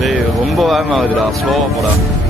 Det er jo rumba jeg må på det.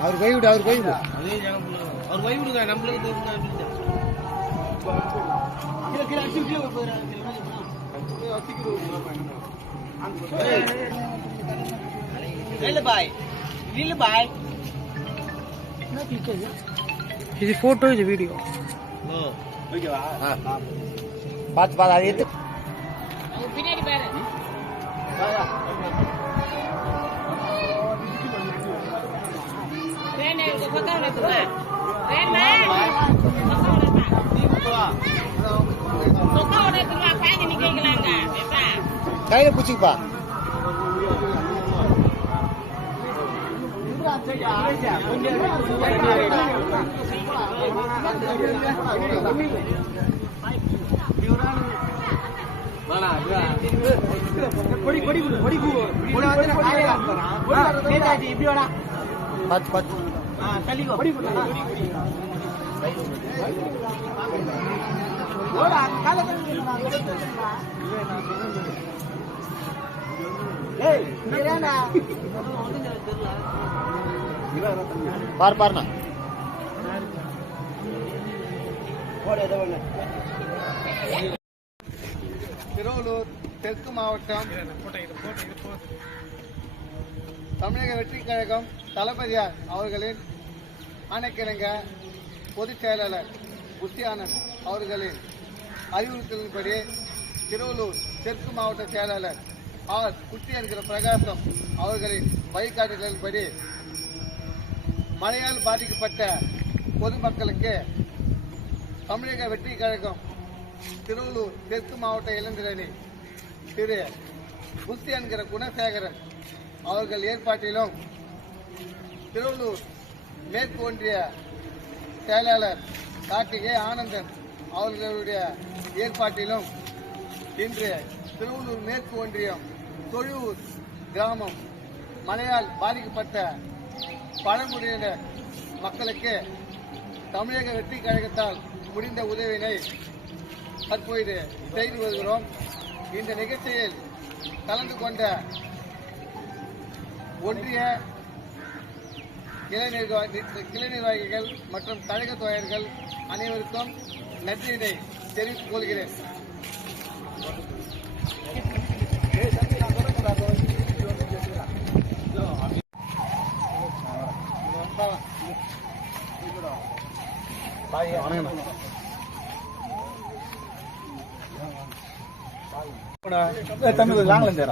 அவர் கை விடு அவர் கை விடு. அவர் கை விடுங்க நம்மளுக்கு இது? போட்டோ இது வீடியோ ஓகேவா? பார்த்து பார்த்து அது பின்னாடி பாரு. கையில பிடிச்சிக்கப்பா கொடி கொடி கொடி கொடி நேதாஜி பத்து பத்து பார் பாருண்ணா. திருவள்ளூர் தெற்கு மாவட்டம் தமிழக வெற்றி கழகம் தளபதியார் அவர்களின் ஆணைக்கிணங்க பொதுச் செயலாளர் புத்தி அவர்களின் அறிவுறுத்தலின்படி திருவள்ளூர் தெற்கு மாவட்ட செயலாளர் ஆர். குட்டி என்கிற பிரகாசம் அவர்களின் வழிகாட்டுதலின்படி மழையால் பாதிக்கப்பட்ட பொதுமக்களுக்கு தமிழக வெற்றி கழகம் திருவள்ளூர் தெற்கு மாவட்ட இளைஞரணி திரு. குஸ்தி என்கிற குணசேகரன் அவர்கள் ஏற்பாட்டிலும் திருவள்ளூர் மேற்கு ஒன்றிய செயலாளர் கார்த்திகே ஆனந்தன் அவர்களுடைய ஏற்பாட்டிலும் இன்று திருவள்ளூர் மேற்கு ஒன்றியம் தொழுவூர் கிராமம் மழையால் பாதிக்கப்பட்ட பழங்குடியினர் மக்களுக்கு தமிழக வெற்றி கழகத்தால் முடிந்த உதவியினை தற்போது செய்து வருகிறோம். இந்த நிகழ்ச்சியில் கலந்து கொண்ட ஒன்றிய கிளை நிர்வாகி கிளை நிர்வாகிகள் மற்றும் கழக தோழர்கள் அனைவருக்கும் நன்றியினை தெரிவித்துக் கொள்கிறேன்.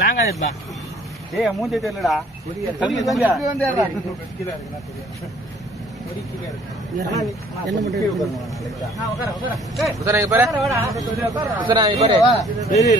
வாங்காதப்பா ஏய் மூஞ்சி தெரியலடா. தம்பி தம்பி சரி.